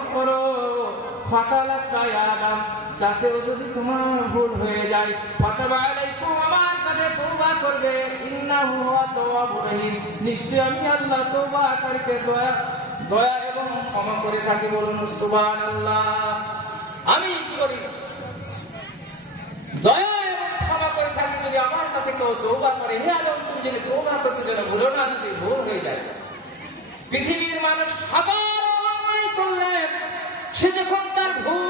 ভোগ করো ইয়া আদম তাতেও যদি তোমার ভুল হয়ে যায়, ফাতাবা আলাইকুম, আমার কাছে তওবা করবে। ইন্নাহু রহিম। নিশ্চয় আমি আল্লাহ দয়া দয়া এবং ক্ষমা করে থাকি বলুন, সুবহানাল্লাহ। আমি কি করি? দয়া এবং ক্ষমা করে থাকি যদি আমার কাছে কেউ তওবা করে, হে আদম, তুমি যদি তওবা করতে যেন ভুলো না, যদি ভুল হয়ে যায়। পৃথিবীর মানুষ হাজার সে যখন তার ভুল